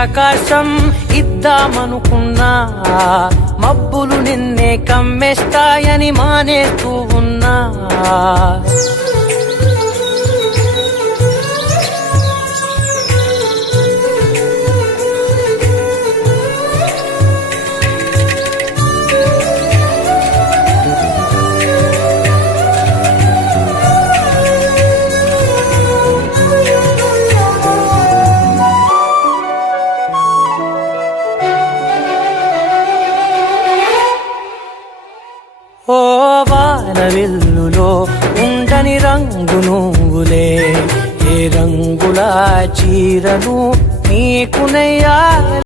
ఆకాశం ఇద్దామనుకున్నా, మబ్బులు నిన్నే కమ్మేస్తాయని మానేస్తూ ఉన్నా. ఓ వానవిల్లులో ఉండని రంగు నువ్వులే, ఏ రంగుల చీరను నీకు నెయ్యాలి.